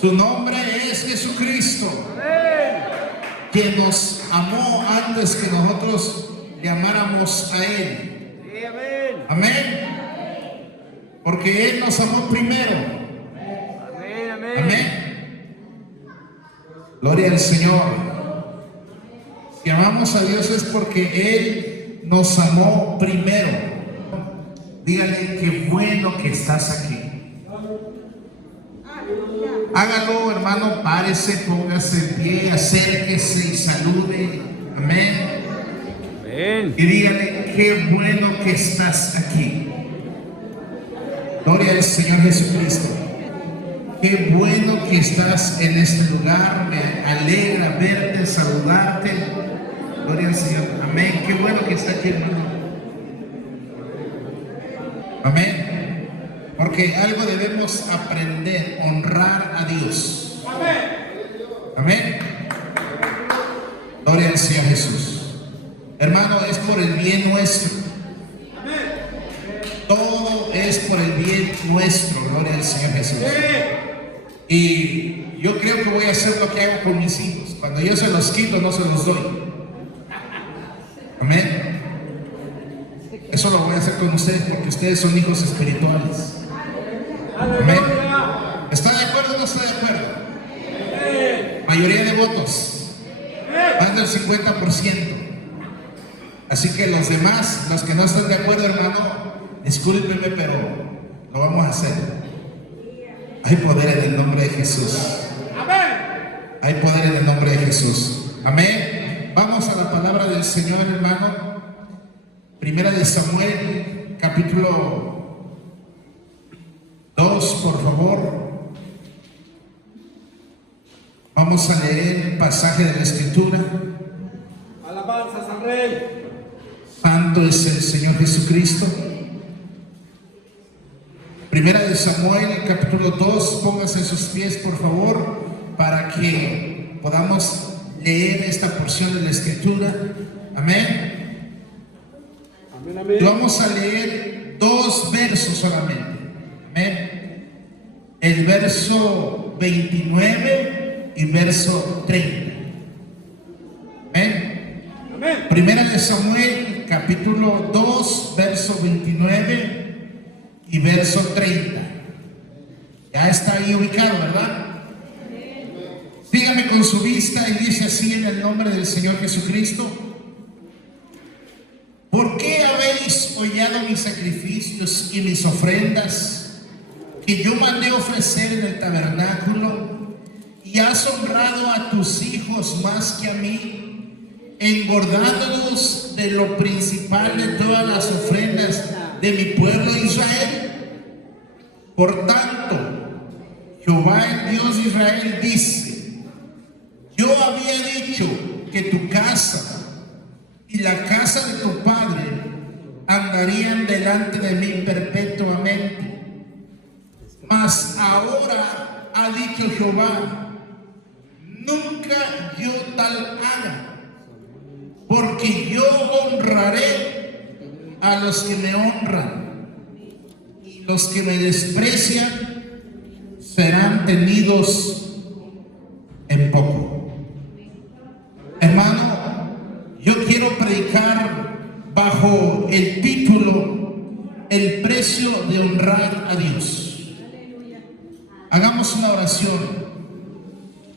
Su nombre es Jesucristo, quien nos amó antes que nosotros le amáramos a Él. Amén. Porque Él nos amó primero. Amén. Gloria al Señor. Si amamos a Dios es porque Él nos amó primero. Dígale: qué bueno que estás aquí. Hágalo, hermano, párese, póngase en pie, acérquese y salude. Amén. Amén. Y dígale: qué bueno que estás aquí. Gloria al Señor Jesucristo. Qué bueno que estás en este lugar. Me alegra verte, saludarte. Gloria al Señor. Amén. Qué bueno que está aquí, hermano. Amén. Porque algo debemos aprender: honrar a Dios. Amén. Gloria al Señor Jesús. Hermano, es por el bien nuestro. Todo es por el bien nuestro. Gloria al Señor Jesús. Y yo creo que voy a hacer lo que hago con mis hijos. Cuando yo se los quito, no se los doy. Amén. Eso lo voy a hacer con ustedes porque ustedes son hijos espirituales. Amén. ¿Está de acuerdo o no está de acuerdo? Mayoría de votos, más del 50%. Así que los demás, los que no están de acuerdo, hermano, discúlpenme, pero lo vamos a hacer. Hay poder en el nombre de Jesús. Hay poder en el nombre de Jesús. Amén. Vamos a la palabra del Señor, hermano. Primera de Samuel, capítulo 2, por favor. Vamos a leer el pasaje de la Escritura. Alabanza, San Rey. Santo es el Señor Jesucristo. Primera de Samuel, capítulo 2. Póngase en sus pies, por favor, para que podamos leer esta porción de la Escritura. Amén. Amén, amén. Y vamos a leer 2 versos solamente. Amén. El verso 29 y verso 30. Amén. Amén. Primera de Samuel, capítulo 2, verso 29 y verso 30. Ya está ahí ubicado, ¿verdad? Sígame con su vista y dice así en el nombre del Señor Jesucristo: ¿por qué habéis hollado mis sacrificios y mis ofrendas que yo mandé ofrecer en el tabernáculo, y has honrado a tus hijos más que a mí, engordándolos de lo principal de todas las ofrendas de mi pueblo Israel? Por tanto, Jehová, el Dios de Israel, dice: yo había dicho que tu casa y la casa de tu padre andarían delante de mí perpetuamente. Mas ahora ha dicho Jehová: nunca yo tal haga, porque yo honraré a los que me honran, y los que me desprecian serán tenidos en poco. Hermano, yo quiero predicar bajo el título: el precio de honrar a Dios. Hagamos una oración.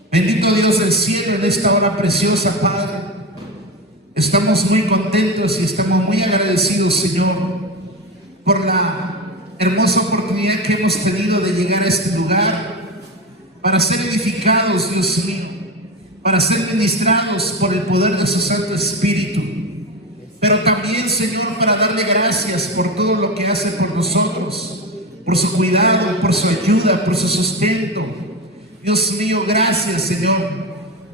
Bendito Dios del cielo, en esta hora preciosa, Padre, estamos muy contentos y estamos muy agradecidos, Señor, por la hermosa oportunidad que hemos tenido de llegar a este lugar para ser edificados, Dios mío, para ser ministrados por el poder de su Santo Espíritu, pero también, Señor, para darle gracias por todo lo que hace por nosotros, por su cuidado, por su ayuda, por su sustento. Dios mío, gracias, Señor.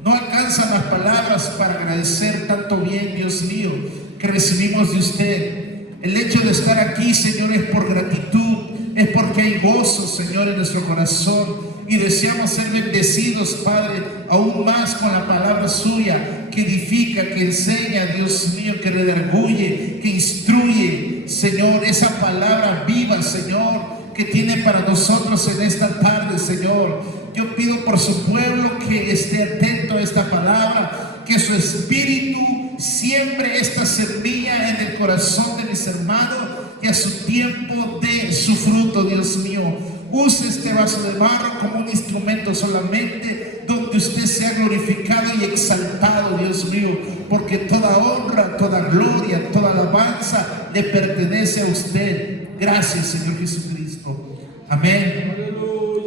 No alcanzan las palabras para agradecer tanto bien, Dios mío, que recibimos de usted. El hecho de estar aquí, Señor, es por gratitud, es porque hay gozo, Señor, en nuestro corazón, y deseamos ser bendecidos, Padre, aún más con la palabra suya, que edifica, que enseña, Dios mío, que redarguye, que instruye, Señor, esa palabra viva, Señor, que tiene para nosotros en esta tarde, Señor. yo pido por su pueblo que esté atento a esta palabra, que su espíritu siembre esta semilla en el corazón de mis hermanos, que a su tiempo dé su fruto, Dios mío. Use este vaso de barro como un instrumento solamente, donde usted sea glorificado y exaltado, Dios mío, porque toda honra, toda gloria, toda alabanza le pertenece a usted. Gracias, Señor Jesucristo. Amén.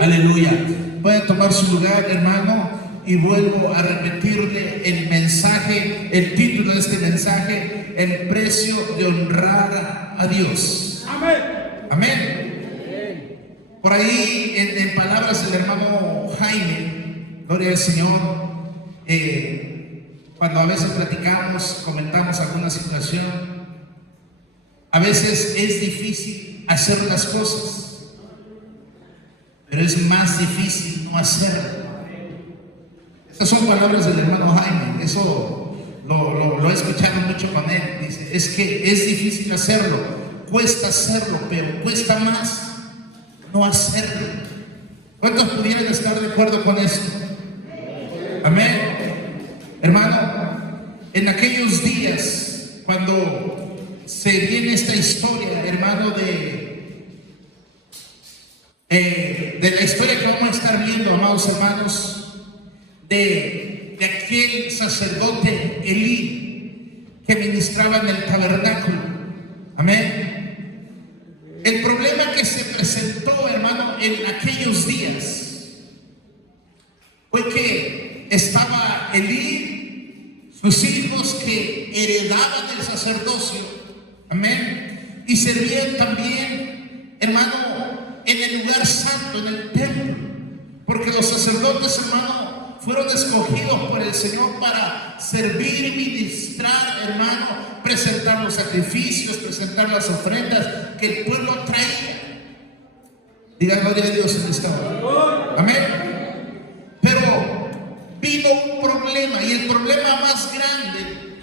Aleluya. Puede tomar su lugar, hermano, y vuelvo a repetirle el mensaje, el título de este mensaje: el precio de honrar a Dios. Amén. Amén. Por ahí, en palabras del hermano Jaime, gloria al Señor, cuando a veces platicamos, comentamos alguna situación, a veces es difícil hacer las cosas, pero es más difícil no hacerlo. Estas son palabras del hermano Jaime, eso lo he escuchado mucho con él. Dice, es que es difícil hacerlo, cuesta hacerlo, pero cuesta más no hacerlo. ¿Cuántos pudieran estar de acuerdo con eso? Amén. Hermano, en aquellos días, cuando se viene esta historia, hermano, de la historia que vamos a estar viendo, amados hermanos, de aquel sacerdote Elí que ministraba en el tabernáculo. Amén. El problema que se presentó, hermano, en aquellos días fue que estaba Elí, sus hijos que heredaban el sacerdocio, amén, y servían también, hermano, en el lugar santo, en el templo, porque los sacerdotes, hermano, fueron escogidos por el Señor para servir, ministrar, hermano, presentar los sacrificios, presentar las ofrendas que el pueblo traía. Diga gloria a Dios en esta hora. Amén. Pero vino un problema, y el problema más grande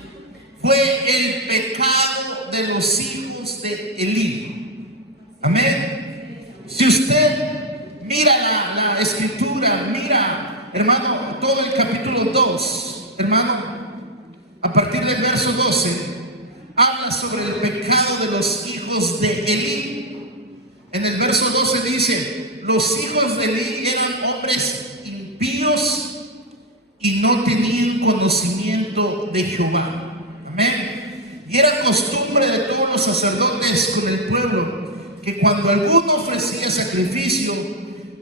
fue el pecado de los hijos de Elí. Amén. Si usted mira la escritura, mira, hermano, todo el capítulo 2, hermano, a partir del verso 12, habla sobre el pecado de los hijos de Elí. En el verso 12 dice: los hijos de Elí eran hombres impíos y no tenían conocimiento de Jehová. Amén. Y era costumbre de todos los sacerdotes con el pueblo que cuando alguno ofrecía sacrificio,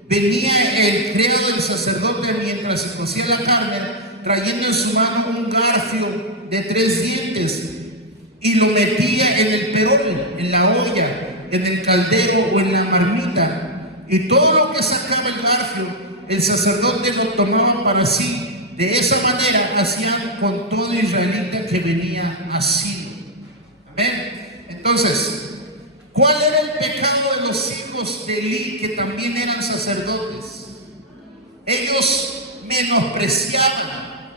venía el criado del sacerdote mientras se cocía la carne, trayendo en su mano un garfio de 3 dientes, y lo metía en el perol, en la olla, en el caldero o en la marmita, y todo lo que sacaba el garfio, el sacerdote lo tomaba para sí. De esa manera hacían con todo israelita que venía a Silo. Amén. Entonces, ¿cuál era el pecado de los hijos de Elí, que también eran sacerdotes? Ellos menospreciaban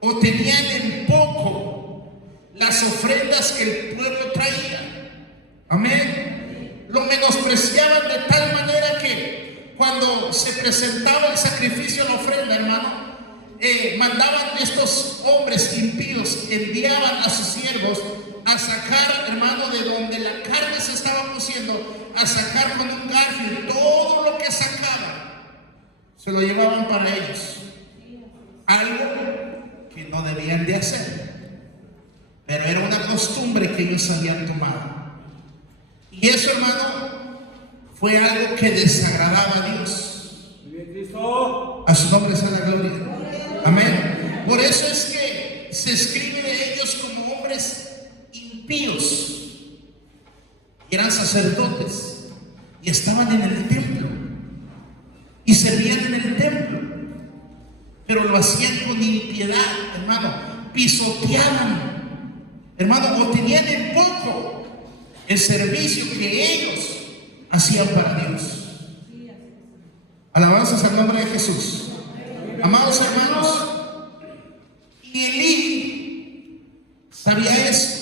o tenían en poco las ofrendas que el pueblo traía. Amén. Lo menospreciaban de tal manera que cuando se presentaba el sacrificio, la ofrenda, hermano, mandaban estos hombres impíos, enviaban a sus siervos a sacar, hermano, de donde la carne se estaba cociendo, a sacar con un garfio, y todo lo que sacaban se lo llevaban para ellos. Algo que no debían de hacer, pero era una costumbre que ellos habían tomado. Y eso, hermano, fue algo que desagradaba a Dios. A su nombre sea la gloria. Amén. Por eso es que se escribe de ellos como hombres impíos. Y eran sacerdotes y estaban en el templo y servían en el templo, pero lo hacían con impiedad, hermano. Pisoteaban, hermano, o tenían en poco el servicio que ellos hacían para Dios. Alabanzas al nombre de Jesús. Amados hermanos, y Elí sabía eso.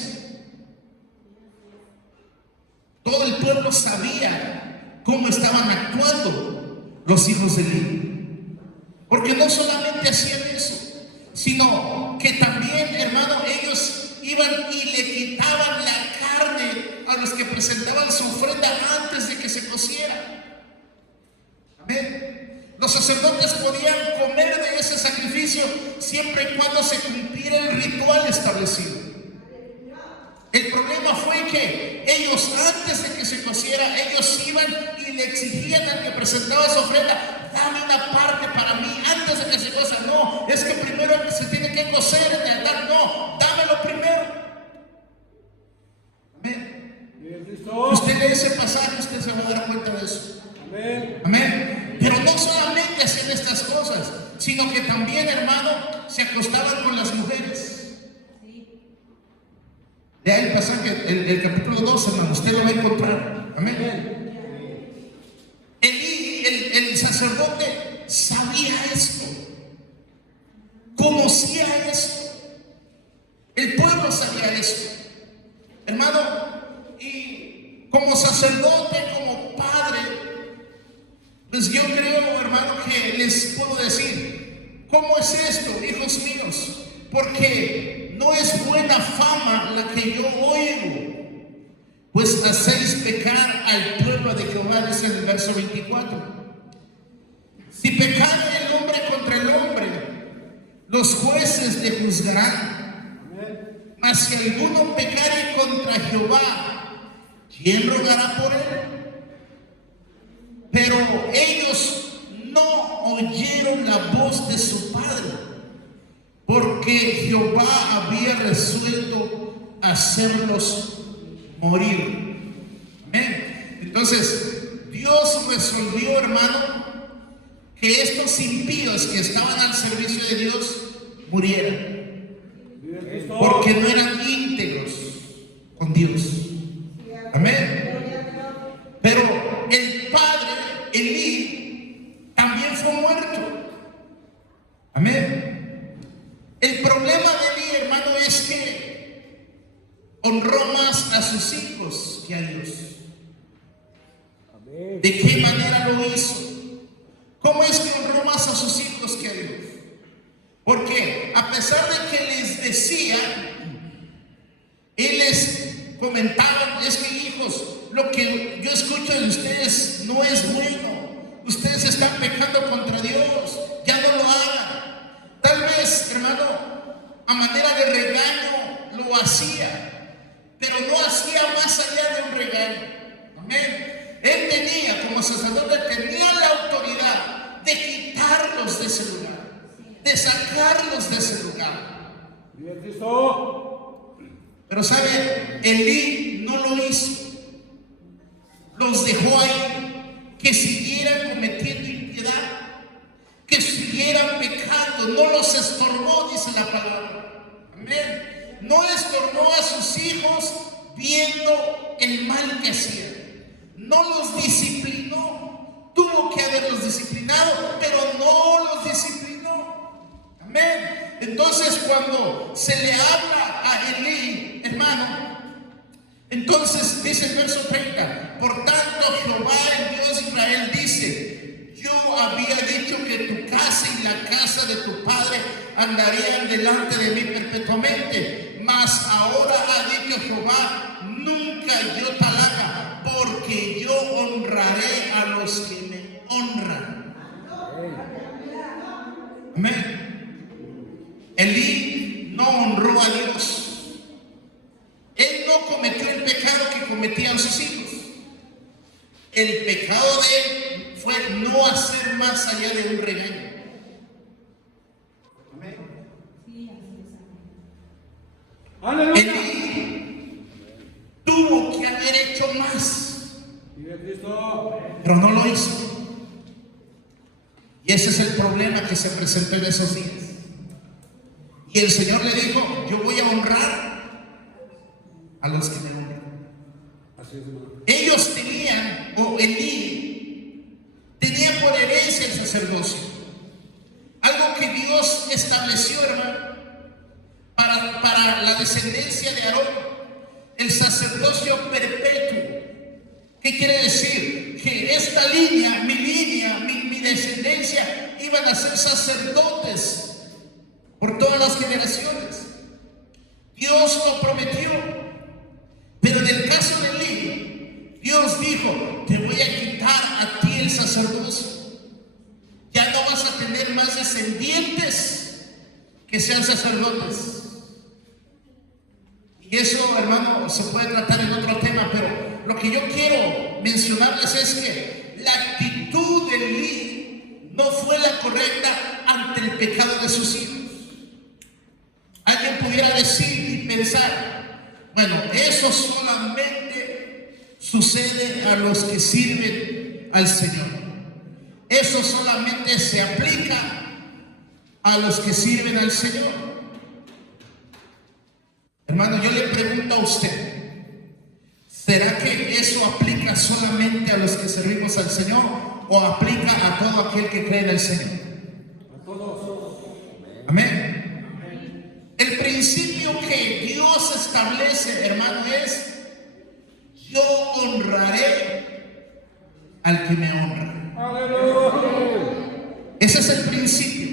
Todo el pueblo sabía cómo estaban actuando los hijos de Elí. Porque no solamente hacían eso, sino que también, hermano, ellos iban y le quitaban la carne a los que presentaban su ofrenda antes de que se cociera. Amén. Los sacerdotes podían comer de ese sacrificio siempre y cuando se cumpliera el ritual establecido. El problema fue que ellos, antes de que se cociera, ellos iban y le exigían al que presentaba su ofrenda: dame una parte para mí antes de que se cosa. No, es que primero se tiene que cocer en el altar. No, dámelo primero. Amén. Usted lee ese pasaje, usted se va a dar cuenta de eso. Amén. Amén. Pero no solamente hacían estas cosas, sino que también, hermano, se acostaban con las mujeres. Lea el pasaje, el capítulo 2, hermano, usted lo va a encontrar. Amén. El sacerdote sabía esto, conocía esto, el pueblo sabía esto, hermano, y como sacerdote, como padre, pues yo creo, hermano, que les puedo decir: ¿cómo es esto, hijos míos? Porque no es buena fama la que yo oigo, pues hacéis pecar al pueblo de Jehová, dice en el verso 24. Si pecare el hombre contra el hombre, los jueces le juzgarán. Mas si alguno pecare contra Jehová, ¿quién rogará por él? Pero ellos no oyeron la voz de su padre, porque Jehová había resuelto hacerlos morir. Amén. Entonces, Dios resolvió, hermano, que estos impíos que estaban al servicio de Dios murieran, porque no eran íntegros con Dios. Amén. Pero el padre Elí también fue muerto. Amén. El problema de Elí, hermano, es que honró más a sus hijos que a Dios. ¿De qué manera lo hizo? ¿Cómo es que honró más a sus hijos que a Dios? Porque a pesar de que les decía, él les comentaba: es que, hijos, lo que yo escucho de ustedes no es bueno, ustedes están pecando contra Dios, ya no lo hagan. Tal vez, hermano, a manera de regaño lo hacía, pero no hacía más allá de un regaño. Amén. Él tenía, como sacerdote, tenía la autoridad de quitarlos de ese lugar, de sacarlos de ese lugar. Pero sabe, Elí no lo hizo. Los dejó ahí, que siguieran cometiendo impiedad, que siguieran pecando. No los estorbó, dice la palabra. Amén. No estorbó a sus hijos viendo el mal que hacían. No los disciplinó. Tuvo que haberlos disciplinado, pero no los disciplinó. Amén. Entonces, cuando se le habla a Elí, hermano, entonces dice el verso 30: por tanto, Jehová, el Dios de Israel, dice: yo había dicho que tu casa y la casa de tu padre andarían delante de mí perpetuamente, mas ahora ha dicho Jehová: nunca yo tal haga, porque yo honraré a los que me honran. Amén. Elí no honró a Dios. Él no cometió el pecado que cometían sus hijos. El pecado de él fue no hacer más allá de un regaño. Amén. Elí tuvo que haber hecho más, pero no lo hizo. Y ese es el problema que se presentó en esos días. Y el Señor le dijo: yo voy a honrar a los que me honran. Ellos tenían, o Elí tenía por herencia el sacerdocio, algo que Dios estableció, hermano, para la descendencia de Aarón, el sacerdocio perpetuo. ¿Qué quiere decir? Que esta línea, mi descendencia, iban a ser sacerdotes por todas las generaciones. Dios lo prometió, pero en el caso de Elí, Dios dijo: te voy a quitar a ti el sacerdocio. Ya no vas a tener más descendientes que sean sacerdotes. Y eso, hermano, se puede tratar en otro tema, pero lo que yo quiero mencionarles es que la actitud de Elí no fue la correcta ante el pecado de sus hijos. Alguien pudiera decir y pensar: bueno, eso solamente sucede a los que sirven al Señor. Eso solamente se aplica a los que sirven al Señor. Hermano, yo le pregunto a usted: ¿será que eso aplica solamente a los que servimos al Señor o aplica a todo aquel que cree en el Señor? A todos. Amén. El principio que Dios establece, hermano, es: yo honraré al que me honra. Aleluya. Ese es el principio.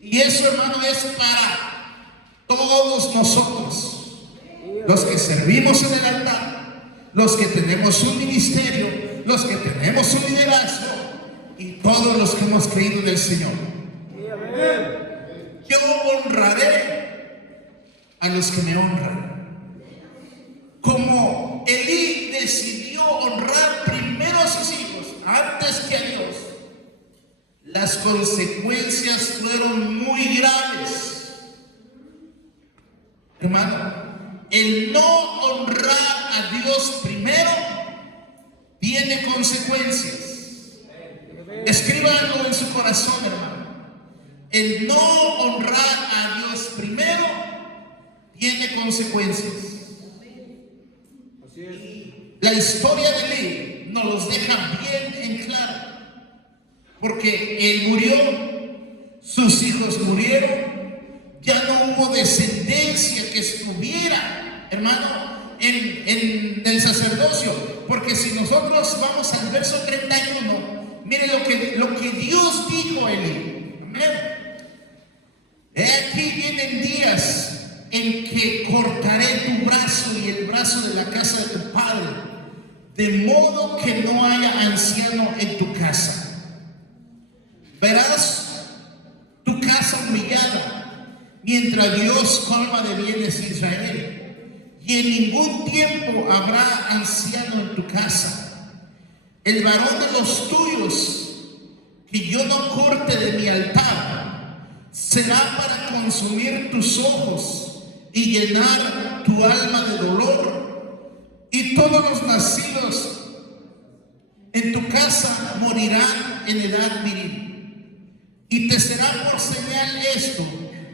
Y eso, hermano, es para todos nosotros, los que servimos en el altar, los que tenemos un ministerio, los que tenemos un liderazgo y todos los que hemos creído en el Señor. Yo honraré a los que me honran. Como Elí decidió honrar primero a sus hijos antes que a Dios, las consecuencias fueron muy graves. Hermano, el no honrar a Dios primero tiene consecuencias. Escríbanlo en su corazón, hermano. El no honrar a Dios primero tiene consecuencias. Así es. La historia de Elí nos los deja bien en claro, porque él murió, sus hijos murieron, ya no hubo descendencia que estuviera, hermano, en el sacerdocio. Porque si nosotros vamos al verso 31, mire lo que Dios dijo a Elí. Amén. He aquí vienen días en que cortaré tu brazo y el brazo de la casa de tu padre, de modo que no haya anciano en tu casa. Verás tu casa humillada, mientras Dios colma de bienes Israel, y en ningún tiempo habrá anciano en tu casa. El varón de los tuyos que yo no corte de mi altar será para consumir tus ojos y llenar tu alma de dolor, y todos los nacidos en tu casa morirán en edad viril. Y te será por señal esto,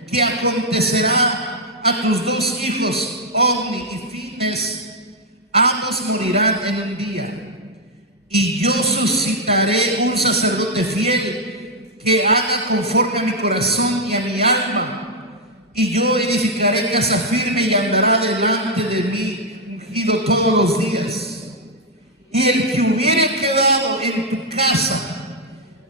que acontecerá a tus dos hijos, Ofni y Finehas, ambos morirán en un día. Y yo suscitaré un sacerdote fiel que haga conforme a mi corazón y a mi alma. Y yo edificaré casa firme y andará delante de mí ungido todos los días. Y el que hubiere quedado en tu casa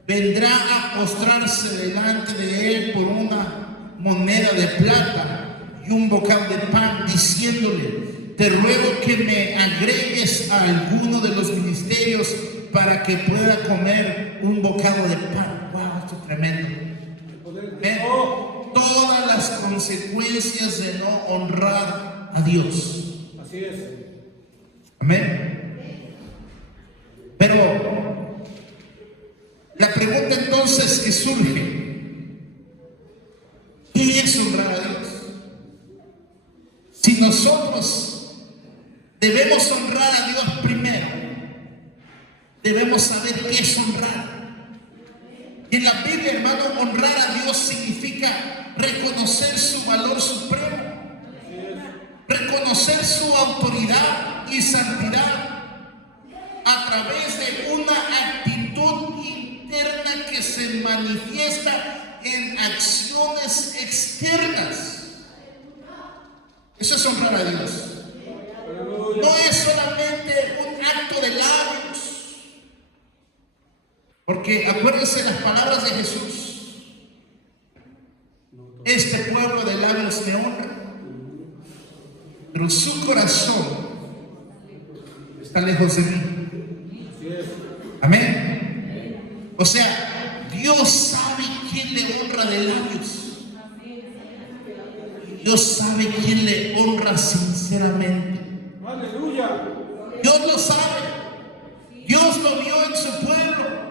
vendrá a postrarse delante de él por una moneda de plata y un bocado de pan, diciéndole: te ruego que me agregues a alguno de los ministerios para que pueda comer un bocado de pan. Wow, esto es tremendo. Todas las consecuencias de no honrar a Dios. Así es. Amén. Pero la pregunta entonces que surge: ¿qué es honrar a Dios? Si nosotros debemos honrar a Dios primero, debemos saber qué es honrar. Y en la Biblia, hermano, honrar a Dios significa reconocer su valor supremo, reconocer su autoridad y santidad a través de una actitud interna que se manifiesta en acciones externas. Eso es honrar a Dios. No es solamente un acto de labios. Porque acuérdense las palabras de Jesús: este pueblo de labios me honra, pero su corazón está lejos de mí. Amén. O sea, Dios sabe quién le honra de labios. Dios sabe quién le honra sinceramente. Aleluya. Dios lo sabe. Dios lo vio en su pueblo.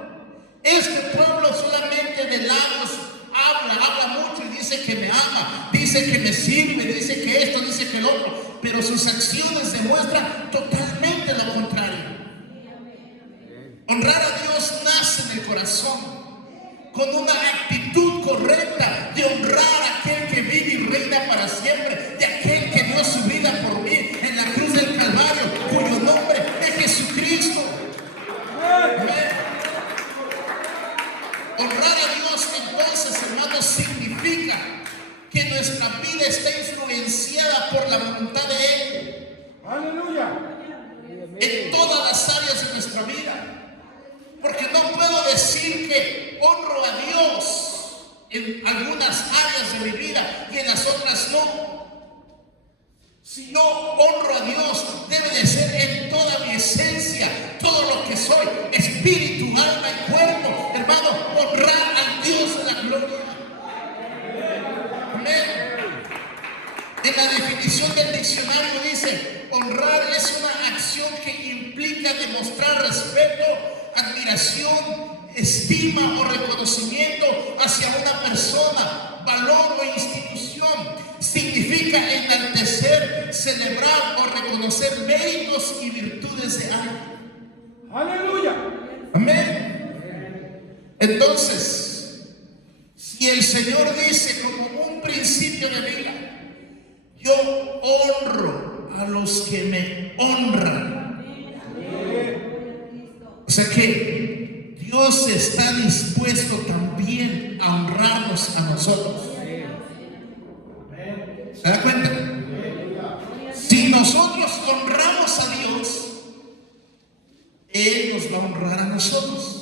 Este pueblo solamente de labios habla mucho y dice que me ama, dice que me sirve, dice que esto, dice que lo otro, pero sus acciones demuestran totalmente lo contrario. Honrar a Dios nace en el corazón, con una actitud correcta de honrar a aquel que vive y reina para siempre, de aquel que dio su vida por mí en la cruz del Calvario, cuyo nombre es Jesucristo. Amén. Honrar a Dios entonces, hermanos, significa que nuestra vida está influenciada por la voluntad de Él. Aleluya. En todas las áreas de nuestra vida. Porque no puedo decir que honro a Dios en algunas áreas de mi vida y en las otras no. Si no honro a Dios, debe de ser en toda mi esencia, todo lo que soy, espíritu, alma y cuerpo. Hermano, honrar al Dios de la gloria. Amén. En la definición del diccionario dice: honrar es una acción que implica demostrar respeto, admiración, estima o reconocimiento hacia una persona, valor o institución. Significa enaltecer, celebrar o reconocer méritos y virtudes de alguien. Aleluya. Amén. Entonces, si el Señor dice como un principio de vida: yo honro a los que me honran. O sea que Dios está dispuesto también a honrarnos a nosotros. ¿Se da cuenta? Si nosotros honramos a Dios, Él nos va a honrar a nosotros.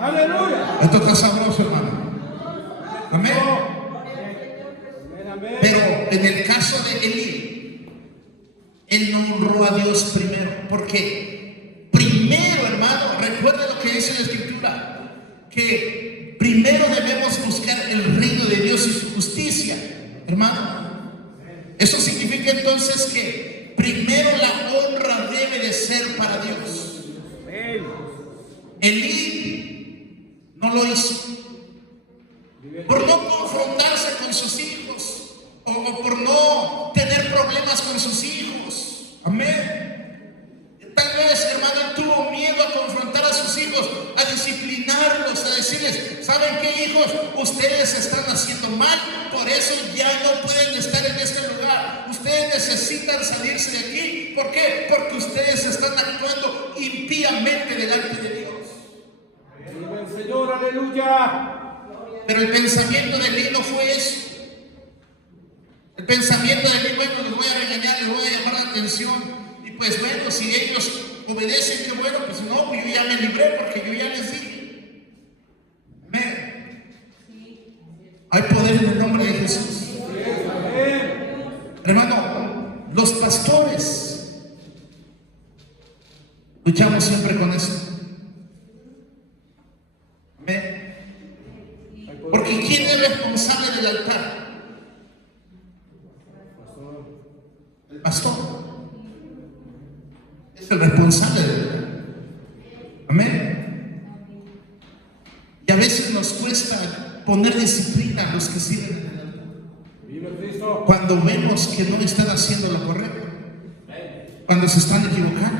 Aleluya. Esto está sabroso, hermano. Amén. Pero en el caso de Elí, él no honró a Dios primero. Porque primero, hermano, recuerda lo que dice la Escritura, que primero debemos buscar el reino de Dios y su justicia, hermano. Eso significa entonces que primero la honra debe de ser para Dios. Elí no lo hizo por no confrontarse con sus hijos o por no tener problemas con sus hijos. Amén. Tal vez, hermano, él tuvo miedo a confrontar a sus hijos, a disciplinarlos, a decirles: ¿saben qué, hijos? Ustedes están haciendo mal, por eso ya no pueden estar en este lugar. Ustedes necesitan salirse de aquí. ¿Por qué? Porque ustedes están actuando impíamente delante de Dios. Viva el Señor, aleluya. Pero el pensamiento de Elí no fue eso. El pensamiento de Elí: bueno, les voy a regañar, les voy a llamar la atención. Y pues bueno, si ellos obedecen, qué bueno. Pues no, pues yo ya me libré porque yo ya les dije. Amén. Hay poder en el nombre de Jesús. Hermano, los pastores luchamos siempre con eso. Amén. Porque ¿quién es responsable del altar? El pastor. Es el responsable del altar. Amén. Y a veces nos cuesta poner disciplina a los que sirven en el altar. Viva Cristo. Cuando vemos que no están haciendo lo correcto, cuando se están equivocando.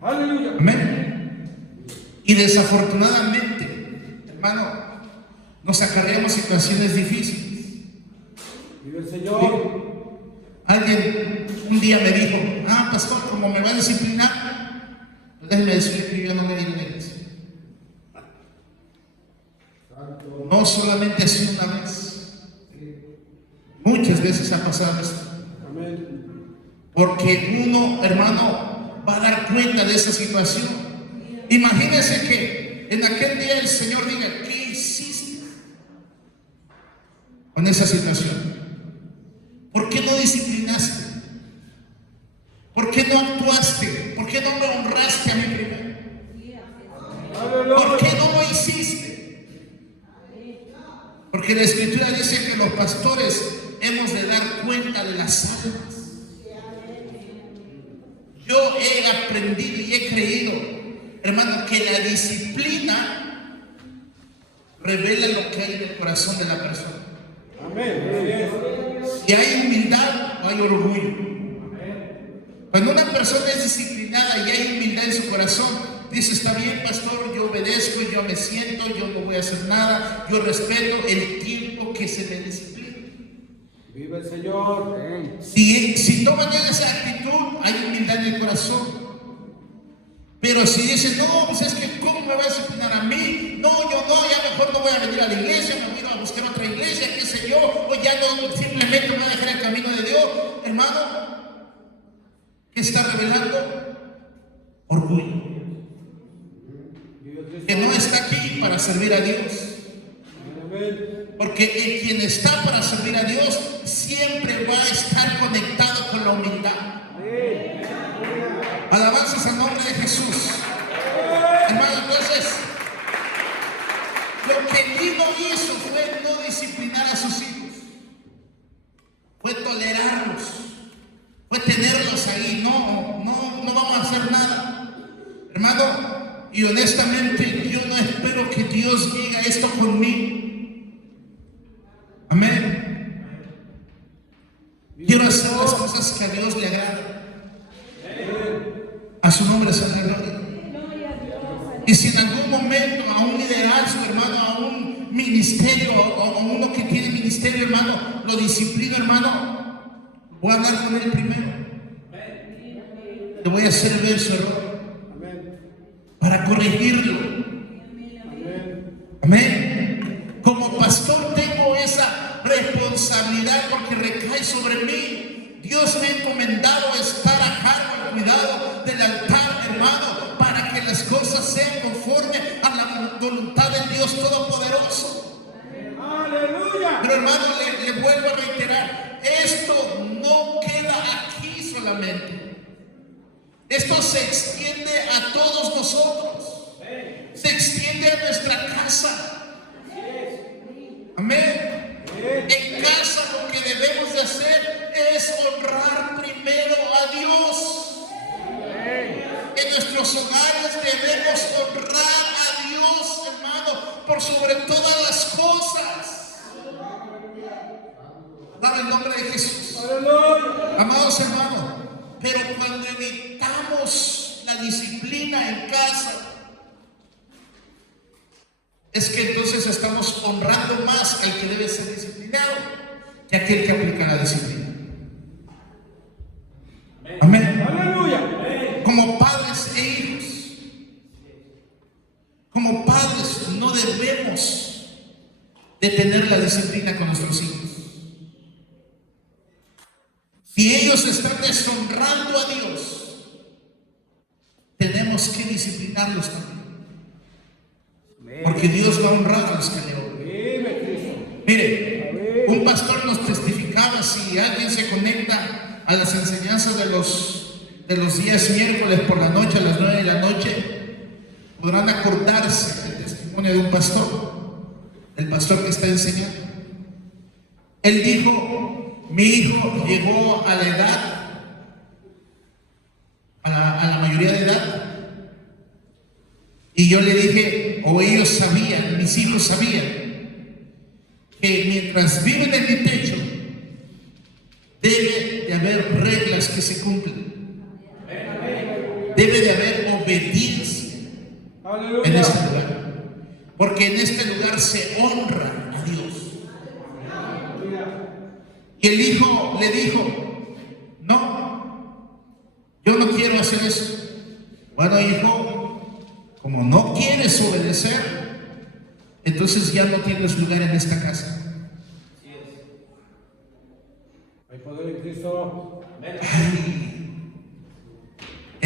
Aleluya. Amén. Y desafortunadamente, hermano, nos acarreamos situaciones difíciles. Viva el Señor. Alguien un día me dijo: pastor, como me va a disciplinar, pues déjeme decirle que yo no me di la iglesia. No solamente así una vez, muchas veces ha pasado esto. Amén. Porque uno, hermano, va a dar cuenta de esa situación. Imagínense que en aquel día el Señor diga: ¿qué hiciste con esa situación? ¿Por qué no disciplinaste? ¿Por qué no actuaste? ¿Por qué no me honraste a mí primero? ¿Por qué no lo hiciste? Porque la Escritura dice que los pastores hemos de dar cuenta de las almas. Yo he aprendido y he creído, hermano, que la disciplina revela lo que hay en el corazón de la persona. Amén. Si hay humildad, no hay orgullo. Cuando una persona es disciplinada y hay humildad en su corazón, dice: está bien, pastor, yo obedezco, yo me siento, yo no voy a hacer nada, yo respeto el tiempo que se me disciplina. Viva el Señor. Si toman esa actitud, hay humildad en el corazón. Pero si dicen: no, pues es que ¿cómo me va a disciplinar a mí? No, yo no, ya mejor no voy a venir a la iglesia, me voy a ir a buscar otra iglesia, qué sé yo, o ya no, simplemente me voy a dejar el camino de Dios. Hermano, ¿qué está revelando? Orgullo. Que no está aquí para servir a Dios. Porque el quien está para servir a Dios siempre va a estar conectado con la humildad. Alabanzas al nombre de Jesús. Hermano, entonces, lo que Dios hizo fue no disciplinar a sus hijos, fue tolerarlos, fue tenerlos ahí. No vamos a hacer nada, hermano. Y honestamente, yo no espero que Dios diga esto conmigo. Amén. Quiero hacer las cosas que a Dios le agradan. A su nombre sea la gloria. Y si en algún momento a un liderazgo, hermano, a un ministerio, o a uno que tiene ministerio, hermano, lo disciplino, hermano, voy a hablar con él primero. Le voy a hacer ver su error para corregirlo. Amén. Como pastor tengo esa responsabilidad porque recae sobre mí. Dios me ha encomendado estar a cargo, al cuidado del altar, hermano, para que las cosas sean conforme a la voluntad del Dios Todopoderoso. Aleluya. Pero hermano, le vuelvo a reiterar, esto no queda aquí solamente. Esto se extiende a todos nosotros. Se extiende a nuestra casa. Amén. En casa lo que debemos de hacer es honrar primero a Dios. En nuestros hogares debemos honrar a Dios, hermano, por sobre todas las cosas. Dame el nombre de Jesús. Amados hermanos, pero cuando evitamos la disciplina en casa, es que entonces estamos honrando más al que debe ser disciplinado que aquel que aplica la disciplina. Amén. Aleluya. Como padres e hijos, como padres no debemos de tener la disciplina con nuestros hijos. Si ellos están deshonrando a Dios, tenemos que disciplinarlos también. Porque Dios va a honrar a los que le honran. Mire, un pastor nos testificaba: si alguien se conecta a las enseñanzas de los días miércoles por la noche, a las 9 de la noche, podrán acordarse del testimonio de un pastor, el pastor que está enseñando. Él dijo: mi hijo llegó a la edad, a la mayoría de edad, y yo le dije, o ellos sabían, mis hijos sabían, que mientras viven en mi techo debe de haber reglas que se cumplen, debe de haber obediencia en este lugar, porque en este lugar se honra a Dios. Y el hijo le dijo: no, yo no quiero hacer eso. Bueno, hijo, como no quieres obedecer, entonces ya no tienes lugar en esta casa. Hay poder en Cristo. Ay,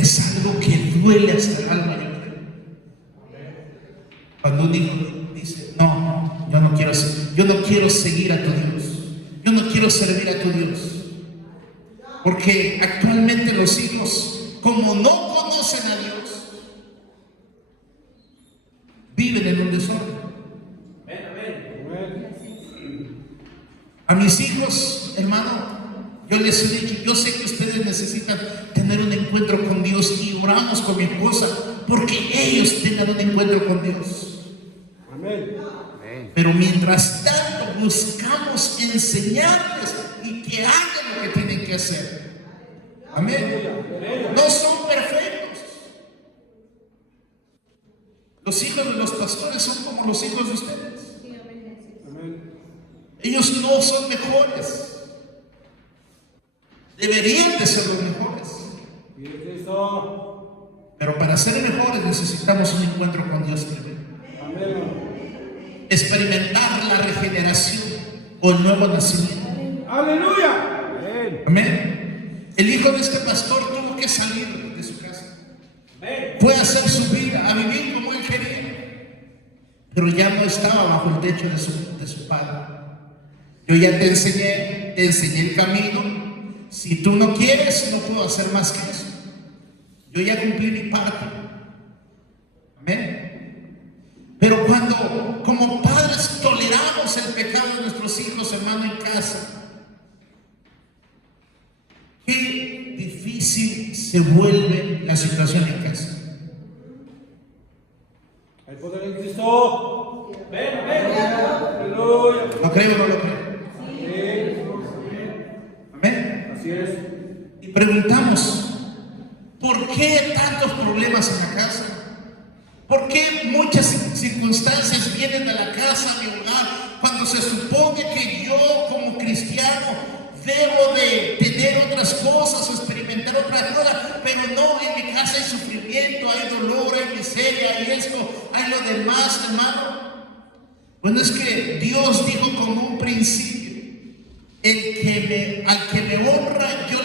es algo que duele hasta el alma, yo creo. Cuando un hijo dice, no, yo no quiero seguir a tu Dios, yo no quiero servir a tu Dios. Porque actualmente los hijos, como no conocen a Dios, viven en un desorden. A mis hijos, hermano, yo les he dicho, yo sé que ustedes necesitan tener un encuentro con Dios y oramos con mi esposa porque ellos tengan un encuentro con Dios. Amén. Pero mientras tanto buscamos enseñarles y que hagan lo que tienen que hacer. Amén. No son perfectos. Los hijos de los pastores son como los hijos de ustedes. Ellos no son mejores. Deberían de ser los mejores. Pero para ser mejores necesitamos un encuentro con Dios primero. Experimentar la regeneración o el nuevo nacimiento. Aleluya. Amén. El hijo de este pastor tuvo que salir de su casa. Fue a hacer su vida, a vivir como él quería. Pero ya no estaba bajo el techo de su padre. Yo ya te enseñé el camino. Si tú no quieres, no puedo hacer más que eso. Yo ya cumplí mi parte. Amén. Pero cuando como padres toleramos el pecado de nuestros hijos, hermano, en casa, qué difícil se vuelve la situación en casa. El poder en Cristo. Ven. Aleluya. ¿Lo creo o no lo creo? Amén. Así es. Y preguntamos, ¿por qué tantos problemas en la casa? ¿Por qué muchas circunstancias vienen de la casa, de mi hogar, cuando se supone que yo como cristiano debo de tener otras cosas, experimentar otras cosas, pero no, en mi casa hay sufrimiento, hay dolor, hay miseria, hay esto, hay lo demás, hermano? Bueno, es que Dios dijo como un principio, al que me honra, yo